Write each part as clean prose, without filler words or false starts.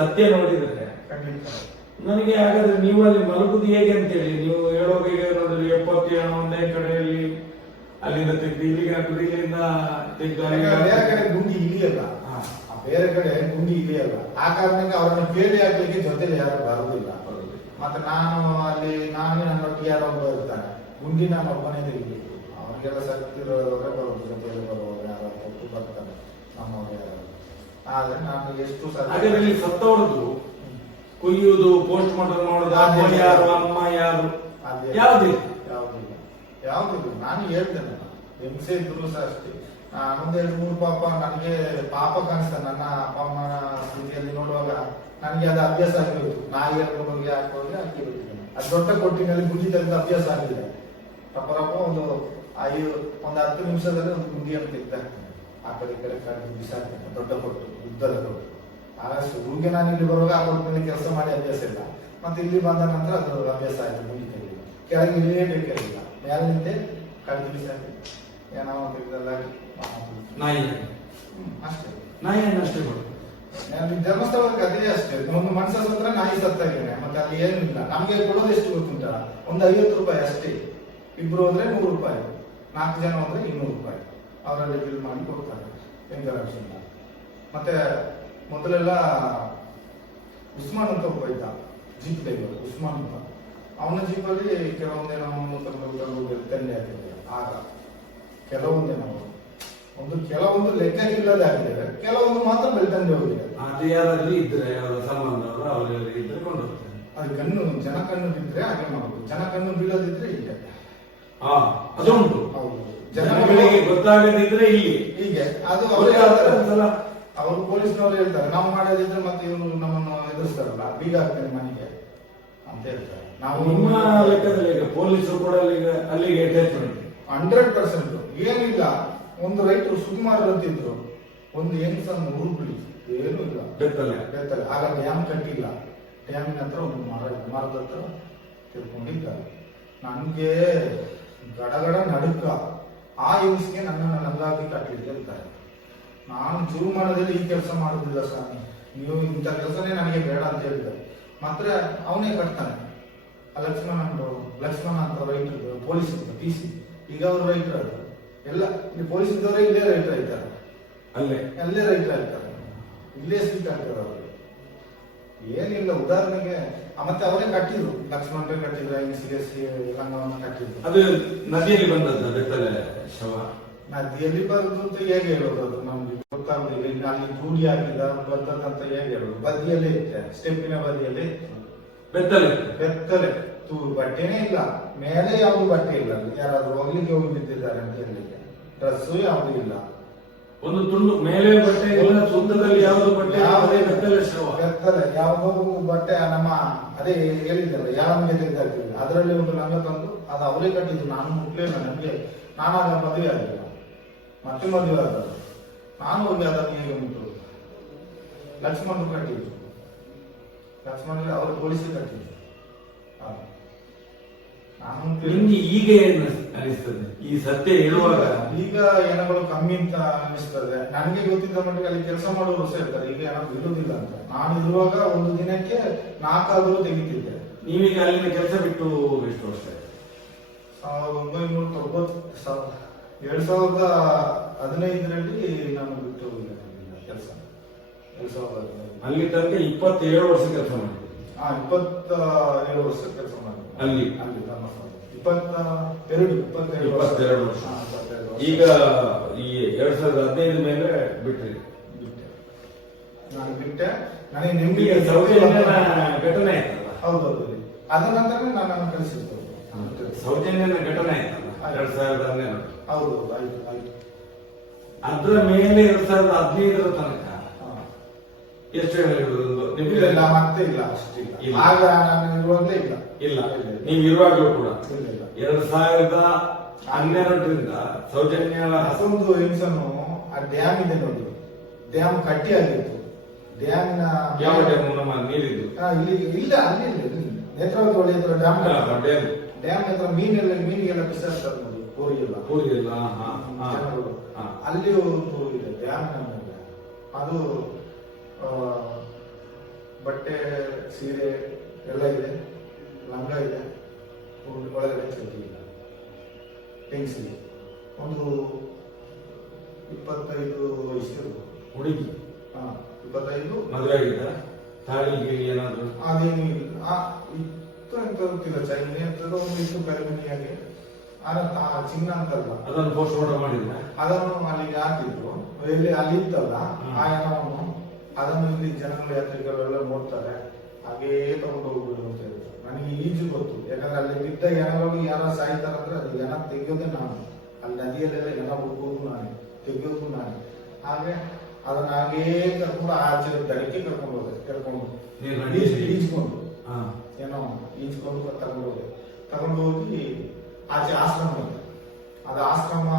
ಸತ್ಯ ನೋಡಿದ್ರೆ ಖಂಡಿತ ನನಗೆ ಹಾಗಾದ್ರೆ ನೀವು ಅಲ್ಲಿ ಮಲಗುದು ಹೇಗೆ ಅಂತೇಳಿ ನೀವು ಹೇಳುವಾಗ ಈಗ ನೋಡಿದ್ರೆ 70 ಜನ ಒಂದೇ ಕಡೆಯಲ್ಲಿ ಅಲ್ಲಿಂದ ತೆಗೆದು ಇಲ್ಲಿಗೆ ಹಾಕುದು, ಇಲ್ಲಿಂದ ತೆಗೆದು ಬೇರೆ ಕಡೆ ಗುಂಡಿ ಇಳಿಯಲ್ಲ, ಬೇರೆ ಕಡೆ ಗುಂಡಿ ಇಳಿಯಲ್ಲ. ಆ ಕಾರಣಕ್ಕೆ ಅವರನ್ನು ಕೇಳಿ ಹಾಕ್ಲಿಕ್ಕೆ ಜೊತೆಲಿ ಯಾರು ಬರುದಿಲ್ಲ. ಮತ್ತೆ ನಾನೇ ನನ್ನೊಟ್ಟಿಗೆ ಯಾರೋ ಒಬ್ಬ ಇರ್ತಾನೆ, ಗುಂಡಿ ನಾನು ಒಬ್ಬನೇ ತೆಗಿಬೇಕು. ಅವನಿಗೆಲ್ಲ ಸತ್ತಿರೋದ್ರೆ ಬರೋದು, ಜೊತೆಯಲ್ಲಿ ಬರುವಾಗ ಯಾರು ಕೊಟ್ಟು ಬರ್ತಾನೆ ನಮ್ಮವ್ರು ಯಾರು. ಆದ್ರೆ ನಾನು ಎಷ್ಟು ಹಾಗಾದ್ರೆ ಸತ್ತವರದು ಕುಯ್ಯುವುದು, ಪೋಸ್ಟ್ ಮಾರ್ಟಮ್ ಮಾಡೋದು, ಅಮ್ಮ ಯಾರು ಅಮ್ಮ ಯಾರು ಯಾವುದಿಲ್ಲ ಯಾವ್ದಿಲ್ಲ. ನಾನು ಹೇಳ್ತೇನೆ, ಹಿಂಸೆ ಇದ್ರು ಸಹ ಅಷ್ಟೇ. ಒಂದ್ 2-3 ಪಾಪ ನನಗೆ ಪಾಪ ಕಾಣಿಸ್ತದೆ. ನನ್ನ ಅಪ್ಪ ಅಮ್ಮನ ಸ್ಥಿತಿಯಲ್ಲಿ ನೋಡುವಾಗ ನನಗೆ ಅದು ಅಭ್ಯಾಸ ಆಗಿರೋದು. ನಾಯಿ ಹೇಳ್ಕೊಂಡು ಹೋಗಿ ಹಾಕೋದ್ರೆ ಹಾಕಿರುತ್ತೆ. ಅದು ದೊಡ್ಡ ಕೊಟ್ಟಿನಲ್ಲಿ ಗುಂಡಿ ತೆಗೆದು ಅಭ್ಯಾಸ ಆಗಿದೆ. ರಪ್ಪ ಒಂದು 10 ನಿಮಿಷದಲ್ಲಿ ಒಂದು ಗುಂಡಿಯನ್ನು ತೆಗ್ದಾಕ್ತೇನೆ. ಆ ಕಡೆ ಈ ಕಡೆ ಬಿಸಾಕ್ತೇನೆ. ದೊಡ್ಡ ಕೊಟ್ಟು, ಉದ್ದದ ಕೊಟ್ಟು. ಆದಷ್ಟು ಹೂಗೆ ನಾನು ಇಲ್ಲಿ ಬರುವಾಗ ಆ ಕೊಟ್ಟ ಮೇಲೆ ಕೆಲಸ ಮಾಡಿ ಅಭ್ಯಾಸ ಇಲ್ಲ. ಮತ್ತೆ ಇಲ್ಲಿ ಬಂದ ನಂತರ ಅದು ಅಭ್ಯಾಸ ಆಯ್ತು. ಗುಂಡಿ ತೆಗೆದು ಕೆಳಗೆ ಇಲ್ಲೇ ಬೇಕಾಗಿಲ್ಲ, ಮೇಲೆ ನಿಂತೆ ಕಡಿದು ಬಿಸಾಕಿ ಏನೋ ತೆಗೆದಲ್ಲಾಗಿ ನಾಯಿ ಅಷ್ಟೇ. ನಾಯಿಯನ್ನು ಅಷ್ಟೇ ಮಾಡುದು. ಧರ್ಮಸ್ಥಳಕ್ಕೆ ಅದೇ ಅಷ್ಟೇ. ಒಂದು ಮನುಷ್ಯ ಸತ್ರ ನಾಯಿ ಸತ್ತಾಗೇನೆ. ಮತ್ತೆ ಅಲ್ಲಿ ಏನಿಲ್ಲ. ನಮ್ಗೆ ಕೊಡೋದು ಎಷ್ಟು ಗೊತ್ತುಂಟ, ಒಂದು 50 ರೂಪಾಯಿ ಅಷ್ಟೇ. ಇಬ್ರು ಹೋದ್ರೆ 100 ರೂಪಾಯಿ, 4 ಜನ ಹೋದ್ರೆ 200 ರೂಪಾಯಿ ಅವರಲ್ಲಿ ಬಿಲ್ ಮಾಡಿ ಕೊಡ್ತಾರೆ ಹೆಂಗರಕ್ಷಣ. ಮತ್ತೆ ಮೊದಲೆಲ್ಲ ಉಸ್ಮಾನ್ ಅಂತ ಒಬ್ಬ ಇದ್ದ, ಜೀಪ್ ಡ್ರೈವರ್ ಉಸ್ಮಾನ್ ಅಂತ. ಅವನ ಜೀಪಲ್ಲಿ ಕೆಲವೊಂದೇನೋ ತಂದೆ ಆಗ್ತಿದೆ. ಆಗ ಕೆಲವೊಂದು ಲೆಕ್ಕಕ್ಕಿಲ್ಲದಾಗಿದೆ, ಕೆಲವೊಂದು ಮಾತ್ರ ಬೆಳ್ತಂದೆ ಹೋಗಿದೆ. ಅದು ಯಾರಾದ್ರೂ ಇದ್ರೆ ಅವರ ಸಂಬಂಧವರು ಅವರೆಲ್ಲ ಇದ್ರೆ ಕೊಂಡೋಗ್ತಾರೆ. ಅದು ಜನ ಕಣ್ಣು ಬಿದ್ದರೆ ಹಾಗೆ ಮಾಡುದು, ಜನ ಕಣ್ಣು ಬೀಳದಿದ್ರೆ ಹೀಗೆ. ಅದೊಂಟು. ಹೌದು, ಜನಗಳಿಗೆ ಗೊತ್ತಾಗದಿದ್ರೆ ಹೀಗೆ. ಅದು ಅವರು ಪೊಲೀಸ್ನವರು ಹೇಳ್ತಾರೆ, ನಾವು ಮಾಡೋದಿದ್ರೆ ಮತ್ತೆ ಇವರು ನಮ್ಮನ್ನು ಎದುರಿಸ್ತಾರಲ್ಲ, ಬೀಗ ಹಾಕ್ತೇನೆ ಮನೆಗೆ ಅಂತ ಹೇಳ್ತಾರೆ. ನಾವು ನಿಮ್ಮ ಲೆಕ್ಕದಲ್ಲಿ ಈಗ ಪೊಲೀಸರು ಕೂಡ ಅಲ್ಲಿಗೆ ಅಟ್ಯಾಚ್ಮೆಂಟ್ 100%. ಏನಿಲ್ಲ, ಒಂದು ರೈತರು ಸುಕುಮಾರ್ ಅಂತಿದ್ರು, ಒಂದು ಹೆಂಗಸನ್ನು ಹುರುಬಿಡಿ, ಏನೂ ಇಲ್ಲ, ಬೆತ್ತಲೆ. ಆಗ ಡ್ಯಾಮ್ ಕಟ್ಟಿಲ್ಲ. ಡ್ಯಾಮಿನ ಹತ್ರ ಒಂದು ಮರದ ಹತ್ರ ತಿಳ್ಕೊಂಡಿದ್ದಾರೆ. ನನಗೆ ಗಡಗಡ ನಡುಕ. ಆ ಹೆಂಗಸಿಗೆ ನನ್ನನ್ನು ನಲ್ಲಾಗಿ ಕಟ್ಟಲಿಕ್ಕೆ ಹೇಳ್ತಾರೆ. ನಾನು ಜೀವಮಾನದಲ್ಲಿ ಈ ಕೆಲಸ ಮಾಡುದಿಲ್ಲ ಸ್ವಾಮಿ, ನೀವು ಇಂಥ ಕೆಲಸನೇ ನನಗೆ ಬೇಡ ಅಂತ ಹೇಳಿದ್ದಾರೆ. ಮಾತ್ರ ಅವನೇ ಕಟ್ತಾನೆ. ಲಕ್ಷ್ಮಣ ಅಂತ ರೈಟರ್, ಪೊಲೀಸ್ ಅಂತ PC. ಈಗ ಅವರು ರೈಟರ್ ಅಲ್ಲ, ಎಲ್ಲ ಇಲ್ಲಿ ಪೊಲೀಸ್ ಇದ್ದವರೇ ಇಲ್ಲೇ ರೈಟರ್ ಆಯ್ತಾರೆ, ಅಲ್ಲೇ ರೈಟರ್ ಆಯ್ತಾರೆ, ಇಲ್ಲೇ ಸ್ವೀಟ್ ಆಗ್ತಾರೆ ಅವರು. ಏನಿಲ್ಲ, ಉದಾಹರಣೆಗೆ ಮತ್ತೆ ಅವರೇ ಕಟ್ಟಿದ್ರು, ಲಕ್ಷ್ಮಣರೇ ಕಟ್ಟಿದ್ರು, ಲಂಗವನ್ನು ಕಟ್ಟಿದ್ರು. ಅದು ನದಿಯಲ್ಲಿ ಬಂದದ್ದು ಬೆತ್ತಲೆ ಶವ. ನದಿಯಲ್ಲಿ ಬರುದು ಅಂತ ಹೇಗೆ ಹೇಳೋದು, ಅದು ನಮ್ಗೆ ಗೊತ್ತಾಗುದಿಲ್ಲ. ಇನ್ನು ಅಲ್ಲಿ ಜೂಡಿ ಆಗಿಲ್ಲ ಬರ್ತದಂತ ಹೇಗೆ ಹೇಳೋದು. ಬದಿಯಲ್ಲೇ ಇತ್ತೆ, ಸ್ಟೆಪ್ಪಿನ ಬದಿಯಲ್ಲೇ ಬೆತ್ತಲೆ ಬಟ್ಟೆನೇ ಇಲ್ಲ, ಮೇಲೆ ಯಾವ್ದು ಬಟ್ಟೆ ಇಲ್ಲ. ಯಾರಾದ್ರೂ ಹೋಗ್ಲಿಕ್ಕೆ ಹೋಗಿ ಬಿದ್ದಿದ್ದಾರೆ ಅಂತ ಹೇಳಲಿಕ್ಕೆ ಡ್ರೆಸ್ಸು ಯಾವ್ದು ಇಲ್ಲ, ಒಂದು ತುಂಡು ಮೇಲೆ ಬಟ್ಟೆ ಇಲ್ಲ, ಸುತ್ತದಲ್ಲಿ ಯಾವ್ದು ಬಟ್ಟೆ, ಬೆತ್ತಲೆ ಯಾವ್ದೋ ಬಟ್ಟೆ. ನಮ್ಮ ಅದೇ ಹೇಳಿದ್ದಲ್ಲ, ಯಾವನಿಗೆ ತೆಗೆದಾಗ್ತಿಲ್ಲ, ಅದರಲ್ಲಿ ಒಂದು ಲಂಗ ತಂದು ಅದು ಅವರೇ ಕಟ್ಟಿದ್ದು. ನಾನು ಮುಟ್ಲಿಲ್ಲ, ನಾನಾಗ ಮದುವೆ ಆಗಿಲ್ಲ, ಮತ್ತೆ ಮದುವೆ ಆದ. ನಾನು ಹೋಗಿ ಅದನ್ನು ಹೇಗೆ ಮುಟ್ಟು, ಲಕ್ಷ್ಮಣರು ಕಟ್ಟಿದ್ದು, ಲಕ್ಷ್ಮಣ ಅವರು ಪೊಲೀಸರು ಕಟ್ಟಿದ್ದು. ನಿಮ್ಗೆ ಈಗ ಏನು ಅನಿಸ್ತದೆ ಈ ಸತ್ಯ ಹೇಳುವಾಗ? ಈಗ ಏನಗಳು ಕಮ್ಮಿ ಅಂತ ಅನಿಸ್ತದೆ. ನನಗೆ ಗೊತ್ತಿದ್ದ ಮಟ್ಟಿಗೆ ಅಲ್ಲಿ ಕೆಲಸ ಮಾಡೋರು ಸಹ ಇರ್ತಾರೆ, ಈಗ ಏನಾದ್ರು ಇರುವುದಿಲ್ಲ ಅಂತ. ನಾನು ಇರುವಾಗ ಒಂದು ದಿನಕ್ಕೆ 4 ಆದರೂ ತೆಗಿತಿದ್ದೆ. ನೀವೀಗ ಅಲ್ಲಿನ ಕೆಲಸ ಬಿಟ್ಟು ಎಷ್ಟು ವರ್ಷ? 2015ರಲ್ಲಿ ನಾನು ಬಿಟ್ಟು ಕೆಲಸ. 2015 ಅಲ್ಲಿ ತನಕ 27 ವರ್ಷ ಕೆಲಸ ಮಾಡಿದ್ದೆ. 27 ವರ್ಷ ಕೆಲಸ ಮಾಡಿದ್ದೆ ಅಲ್ಲಿ 22 ವರ್ಷ. ಈಗ ಈ 2015 ಮೇಲೆ ಬಿಟ್ಟೆ. ನಾನು ಬಿಟ್ಟೆ. ನನಗೆ ನಿಮ್ಗೆ ಘಟನೆ ಆಯ್ತಲ್ಲ. ಹೌದೌದು, ಅದ ನಂತರ ನನ್ನನ್ನು ಕಳಿಸಿದ್ದು ಸೌಜನ್ಯನ ಘಟನೆ ಆಯ್ತಲ್ಲ 2016. ಹೌದು, ಆಯ್ತು. ಅದ್ರ ಮೇಲೆ 2015 ತನಕ ಎಷ್ಟು ಹೇಳಿದ್ರು? ಇಲ್ಲ, ಮತ್ತೆ ಇಲ್ಲ, ಅಷ್ಟಿಲ್ಲ. ಆಗ ನಾನು ಇರುವಾಗಲೇ ಇಲ್ಲ. ನೀವು ಇರುವಾಗಲೂ ಕೂಡ 2012ರಿಂದ ಸೌಜನ್ಯ ಒಂದು ಹೆಂಗಸನ್ನು ಆ ಡ್ಯಾಮ್ ಇದೆ ನೋಡಿ, ಡ್ಯಾಮ್ ಕಟ್ಟಿ ಆಗಿತ್ತು. ಡ್ಯಾಮಿನ ಯಾವ ಡ್ಯಾಮ್? ನಮ್ಮ ನೀರಿದ್ದು ಇಲ್ಲ, ಅಲ್ಲಿ ನೇತ್ರಾವತಿ ಹತ್ರ ಡ್ಯಾಮ್ ಹತ್ರ ಮೀನಿಗೆಲ್ಲ ಬಿಸಾಡ್ತಾರೆ ನೋಡಿ, ಕೋರಿಯೆಲ್ಲ ಅಲ್ಲಿ ಒಂದು ಇದೆ ಡ್ಯಾಮ್. ಅದು ಬಟ್ಟೆ ಸೀರೆ ಎಲ್ಲ ಇದೆ, ಲಂಗ ಇದೆ, ಒಳಗಡೆ ಚಡ್ಡಿ ಇಲ್ಲ. ಹೆಂಗಸಿಗೆ ಒಂದು 25 ವಯಸ್ಸು ಹುಡುಗಿ 25. ಮದುವೆ ಆಗಿದ್ದ ತಾಳಿಗೆ ಏನಾದ್ರು ಅದೇನು ಇತ್ತು ಅಂತ ಗೊತ್ತಿಲ್ಲ. ಚೈನಿ ಅಂತದ್ದು ಒಂದು ಇತ್ತು ಕರಿಮನಿಯಾಗಿ. ಚಿನ್ನ ಅಂತಲ್ಲ, ಅದನ್ನು ಪೋಸ್ಟ್ ಮಾರ್ಟಮ್ ಮಾಡಿಲ್ಲ. ಅದನ್ನು ಅಲ್ಲಿಗೆ ಹಾಕಿದ್ರು. ಎಲ್ಲಿ ಅಲ್ಲಿ ಇತ್ತಲ್ಲ ಆ ಹೆಣವನ್ನು, ಅದನ್ನು ಇಲ್ಲಿ ಜನಗಳು ಯಾತ್ರಿಕರೆಲ್ಲ ನೋಡ್ತಾರೆ, ಹಾಗೇ ತಗೊಂಡು ಹೋಗ್ಬಿಡು ಅಂತ ಹೇಳಿದ್ರು. ನನಗೆ ಈಜು ಗೊತ್ತು, ಯಾಕಂದ್ರೆ ಅಲ್ಲಿ ಬಿದ್ದ ಹೆಣಗಳು ಯಾರು ಸಾಯ್ತಾರಂದ್ರೆ ಅದು ಹೆಣ ತೆಗೆಯೋದೇ ನಾನು. ಅಲ್ಲಿ ನದಿಯಲ್ಲೆಲ್ಲ ಹೆಣ ಹುಡುಕೋದು ನಾನೇ, ತೆಗೆಯೋದು ನಾನೇ. ಹಾಗೆ ಅದನ್ನ ಹಾಗೇ ಕರ್ಕೊಂಡು ಆಚೆ ದಡಕ್ಕೆ ಕರ್ಕೊಂಡು ಹೋದೆ. ಈಜ್ಕೊಂಡು ಏನೋ ಈಜ್ಕೊಂಡು ತಗೊಂಡು ಹೋಗಿ ಆಚೆ ಆಶ್ರಮ ಇದೆ. ಅದು ಆಶ್ರಮ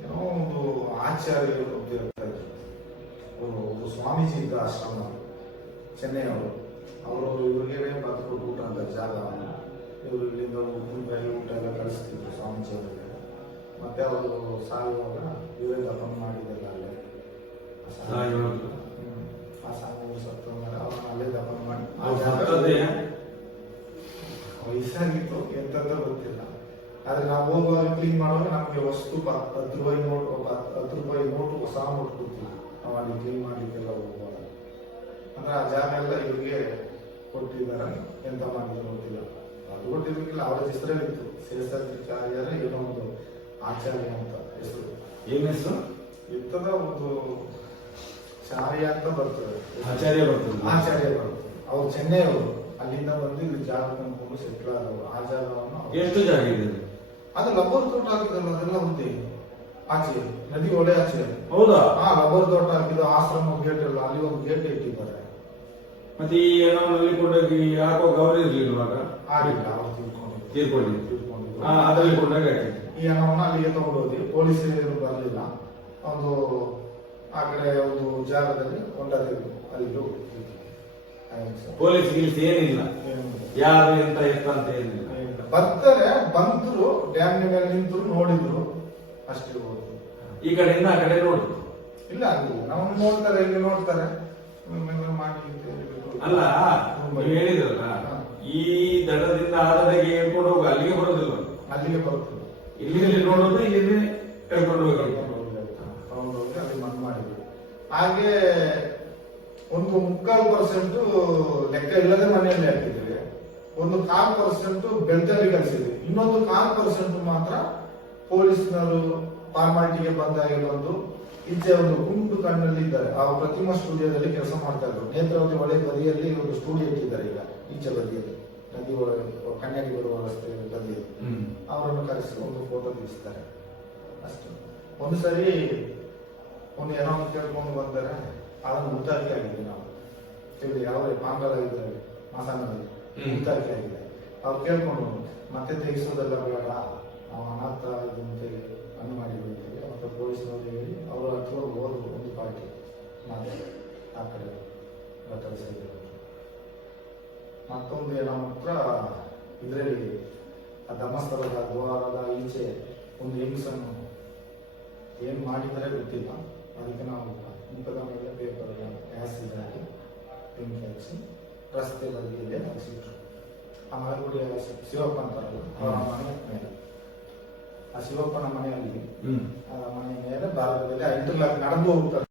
ಏನೋ ಒಂದು ಆಚಾರ್ಯರು ಅಂತ ಇರ್ತಾ ಇದ್ರು. ಒಂದು ಸ್ವಾಮೀಜಿ ಇದ್ದ ಆಶ್ರಮ, ಚೆನ್ನೈಯವರು. ಅವರು ಇವ್ರಿಗೆ ಬದುಕು ಊಟ ಅಂತ ಜಾಗ, ಇವರು ಇಲ್ಲಿಂದ ಉಪ್ಪಿನಕಾಯಿ ಊಟ ಎಲ್ಲ ಕಳಿಸ್ತಿದ್ರು ಸ್ವಾಮೀಜಿ ಅವರಿಗೆ. ಮತ್ತೆ ಅವರು ಸಾಯುವಾಗ ಇವರೇ ದಫನ ಮಾಡಿದ್ದೆಲ್ಲ ಅಲ್ಲೇ. ಆ ಸಾವು ಸತ್ತ ಮೇಲೆ ಅವ್ರನ್ನ ಅಲ್ಲೇ ದಫನ ಮಾಡಿ. ವಯಸ್ಸಾಗಿತ್ತು, ಎಂತಂತ ಗೊತ್ತಿಲ್ಲ. ಆದ್ರೆ ನಾವು ಹೋಗುವಾಗ ಕ್ಲೀನ್ ಮಾಡುವಾಗ ನಮ್ಗೆ ವಸ್ತು 10 ರೂಪಾಯಿ ನೋಟು, 10 ರೂಪಾಯಿ ನೋಟು, ಹೊಸ ನೋಟು ಕೊಡ್ತೀವಿ ನಾವು ಅಲ್ಲಿ ಕ್ಲೀನ್ ಮಾಡ್ಲಿಕ್ಕೆಲ್ಲ ಹೋಗುವಾಗ. ಅಂದ್ರೆ ಆ ಜಾಗ ಎಲ್ಲ ಇವ್ರಿಗೆ ಕೊಟ್ಟಿದ್ದಾರೆ. ಎಂತ ಮಾಡಿದ್ರು ಗೊತ್ತಿಲ್ಲ. ಅದು ಕೊಟ್ಟಿರ್ಲಿಕ್ಕಿಲ್ಲ, ಅವರ ಹೆಸರಲ್ಲಿತ್ತು ಶೇಷಾಚಾರ್ಯರ ಏನೋ ಒಂದು ಆಚಾರ್ಯ ಅಂತ ಹೆಸರು. ಏನ್ ಹೆಸರು ಇರ್ತದ, ಒಂದು ಚಾರ್ಯ ಅಂತ ಬರ್ತದೆ, ಆಚಾರ್ಯ ಬರ್ತದೆ. ಆಚಾರ್ಯ ಬರ್ತದೆ. ಅವ್ರು ಚೆನ್ನೈಯವರು, ಅಲ್ಲಿಂದ ಬಂದು ಇಲ್ಲಿ ಜಾಗ ತಂದ್ಕೊಂಡು ಸೆಟ್ಲ್ ಆದವರು. ಆ ಜಾಗವನ್ನು ಎಷ್ಟು ಜಾಗ ಇದೆ? ಅದು ರಬ್ಬರ್ ತೋಟ ಹಾಕಿದಲ್ಲ, ಅದೆಲ್ಲ ಒಂದೇ ಆಚೆ ನದಿ ಒಳ್ಳೆ ಆಚೆ. ಹೌದಾ? ರಬ್ಬರ್ ತೋಟ ಹಾಕಿದ ಆಶ್ರಮ ಗೇಟ್ ಎಲ್ಲ, ಅಲ್ಲಿ ಒಂದು ಗೇಟ್ ಇಟ್ಟಿದ್ದಾರೆ. ಮತ್ತೆ ಈ ಹೆಣವನ್ನು ಕೊಂಡೋಗಿ ಹಾಕೋ ಗೌರವ ಇರ್ಲಿಲ್ವಾಗ? ಆಗಿಲ್ಲ, ಅವ್ರು ತೀರ್ಕೊಂಡಿದ್ರು. ಅದರಲ್ಲಿ ಕೊಂಡೋಗಿ ಈ ಹಣವನ್ನು ಅಲ್ಲಿಗೆ ತಗೊಂಡೋಗಿ ಪೊಲೀಸರು ಬರಲಿಲ್ಲ. ಒಂದು ಆ ಕಡೆ ಒಂದು ಜಾಗದಲ್ಲಿ ಕೊಂಡೋಗಿ ಅಲ್ಲಿಗೆ ಪೊಲೀಸ್ ಗಿಲ್ಸ್ ಏನಿಲ್ಲ, ಯಾರು ಎಂತ ಎತ್ತ ಅಂತ ಏನಿಲ್ಲ. ಬರ್ತಾರೆ, ಬಂದ್ರು, ಡ್ಯಾಮ್ ಮೇಲೆ ನಿಂತರು, ನೋಡಿದ್ರು, ಅಷ್ಟೇ ಹೋದ್ರು. ಈ ಕಡೆಯಿಂದ ಆ ಕಡೆ ನೋಡುದು ಇಲ್ಲ, ಆಗಿಲ್ಲ. ನಾವು ನೋಡ್ತಾರೆ, ಇಲ್ಲಿ ನೋಡ್ತಾರೆ, ಮಾಡಿ. ಅಲ್ಲ, ನೀವು ಹೇಳಿದ್ರಲ್ಲ, ಈ ದಡದಿಂದ ಆ ದಡಗೆ ಹೇಳ್ಕೊಂಡು ಹೋಗ, ಅಲ್ಲಿಗೆ ಬರೋದಿಲ್ಲ. ಅಲ್ಲಿಗೆ ಬರ್ತದೆ. ಇಲ್ಲಿ ನೋಡೋದು, ಇಲ್ಲಿ ಕರ್ಕೊಂಡು ಹೋಗಿ ತಗೊಂಡೋಗಿ ಅಲ್ಲಿ ಮಣ್ಣು ಮಾಡಿದ್ವಿ. ಹಾಗೆ ಒಂದು 3/4% ಲೆಕ್ಕ ಇಲ್ಲದೆ ಮನೆಯಲ್ಲಿ ಹಾಕಿದ್ವಿ. ಒಂದು 4% ಬೆಳ್ತಲ್ಲಿ ಕಳಿಸಿದ್ವಿ. ಇನ್ನೊಂದು 4% ಮಾತ್ರ ಪೊಲೀಸ್ನವರು ಫಾರ್ಮಾಲಿಟಿಗೆ ಬಂದಾಗ ಬಂದು ಈಚೆ ಒಂದು ಗುಂಡು ಕಣ್ಣಲ್ಲಿ ಇದ್ದಾರೆ. ಆ ಪ್ರತಿಮಾ ಸ್ಟುಡಿಯೋದಲ್ಲಿ ಕೆಲಸ ಮಾಡ್ತಾ ಇದ್ರು. ನೇತ್ರಾವತಿ ಒಳ್ಳೆ ಬದಿಯಲ್ಲಿ ಒಂದು ಸ್ಟುಡಿಯೋ ಇಟ್ಟಿದ್ದಾರೆ ಈಗ, ಈಚೆ ಬದಿಯಲ್ಲಿ, ನದಿ ಒಳಗೆ ಕನ್ಯಾಡಿ ಬರುವ ರಸ್ತೆ ಬದಿಯಲ್ಲಿ. ಅವರನ್ನು ಕರೆಸಿ ಒಂದು ಫೋಟೋ ತಿಳಿಸ್ತಾರೆ ಅಷ್ಟೇ. ಒಂದು ಸರಿ ಒಂದು ಏನೋ ಕೇಳ್ಕೊಂಡು ಬಂದರೆ ಅದನ್ನು ಮುದ್ದಾರಿಕೆ ಆಗಿದೆ. ನಾವು ಕೇಳಿ ಅವರೇ ಪಾಂಗಲ ಇದ್ದಾರೆ, ಮಾಸಾನಲ್ಲಿ ಮುದ್ದಾರಿಕೆ ಆಗಿದೆ. ಅವ್ರು ಕೇಳ್ಕೊಂಡು ಮತ್ತೆ ತೆಗಿಸೋದೆಲ್ಲ ಬೇಡ, ನಾವು ಅನಾಥ ಇದಂತೇಳಿ ಅನ್ನು ಮಾಡಿ ಬಿಡ್ತೀವಿ. ಮತ್ತೆ ಪೊಲೀಸ್ನವ್ರು ಹೇಳಿ ಅವರು ಹತ್ರ ಹೋದ್ರು. ಒಂದು ಪಾರ್ಟಿ ಮತ್ತೆ ಆ ಕಡೆ ಘಟ್ಟದ ಸೈಡ್ ಮತ್ತೊಂದು ನಮ್ಮ ಹತ್ರ ಇದರಲ್ಲಿ ಆ ಧರ್ಮಸ್ಥಳದ ದ್ವಾರದ ಈಚೆ ಒಂದು ಹೆಂಗಸನ್ನು ಏನು ಮಾಡಿದರೆ ಗೊತ್ತಿಲ್ಲ. ಅದಕ್ಕೆ ನಾವು ಮುಖದ ಮೇಲೆ ಪೇಪರ್ ಆ್ಯಸಿಡ್ ಹಾಕಿ ಬೆಂಕಿ ಹಚ್ಚಿ ರಸ್ತೆ ಬದಿಯಲ್ಲೇ ಹಚ್ಚಿಟ್ರು. ಆ ಮಲೆಗುಡಿಯ ಶಿವಪ್ಪ ಅಂತಾರಲ್ಲ, ಅವರ ಮನೆ ಮೇಲೆ, ಆ ಶಿವಪ್ಪನ ಮನೆಯಲ್ಲಿ, ಆ ಮನೆ ಮೇಲೆ ಭಾರತದಲ್ಲಿ 5 ಲಾಕ್ ನಡೆದು ಹೋಗ್ತಾರೆ.